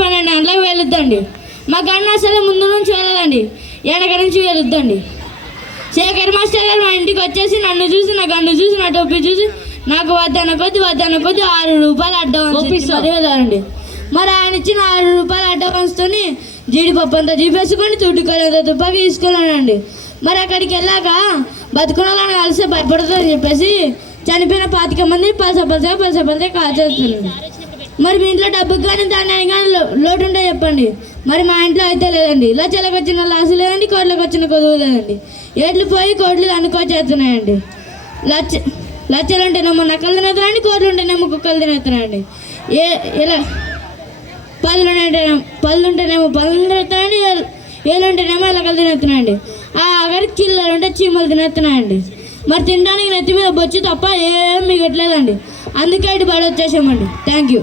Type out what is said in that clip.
12 గంటలకు వెళుద్దండి. మా గన్ను అసలు ముందు నుంచి వెళ్ళదండి, వెనక నుంచి వెళుద్దండి. శేఖర్ మాస్టర్ గారు మా ఇంటికి వచ్చేసి నన్ను చూసి, నా గన్ను చూసి, నా టోపీ చూసి నాకు వద్దన కొద్ది 6 రూపాయలు అడ్వాన్స్ వెళ్ళారండి. మరి ఆయన ఇచ్చిన 6 రూపాయలు అడ్వాన్స్తో జీడిపప్పు అంతా జీపేసుకొని తుడ్డుకోలేంత తుపాకి తీసుకెళ్ళానండి. మరి అక్కడికి వెళ్ళాక బతుకున్నాళ్ళని కలిసి భయపడుతుందని చెప్పేసి చనిపోయిన 25 మంది పలస కాల్చేస్తున్నాడు. మరి మీ ఇంట్లో డబ్బుకి కానీ దాన్ని కానీ లోటు ఉంటే చెప్పండి. మరి మా ఇంట్లో అయితే లేదండి. లక్షలకు వచ్చిన లాసు లేదండి, కోట్లకు వచ్చిన కొదువు లేదండి. ఏట్లు పోయి కోట్లు అనుకోచేస్తున్నాయండి. లక్షలు ఉంటేనేమో నక్కలు తినేస్తున్నాయండి, కోట్లు ఉంటేనేమో కుక్కలు తినేస్తున్నాయండి. ఇలా 10 ఉంటేనేమో 10 తినేస్తున్నాయండి, 7 ఉంటేనేమో ఎలకలు తినేస్తున్నాయండి. ఆఖరికి కిల్లలు ఉంటే చీమలు తినేస్తున్నాయండి. మరి తినడానికి నెత్తి మీద బొచ్చు తప్ప ఏం మిగట్లేదండి. అందుకే ఇటు బడి వచ్చేసామండి. Thank you.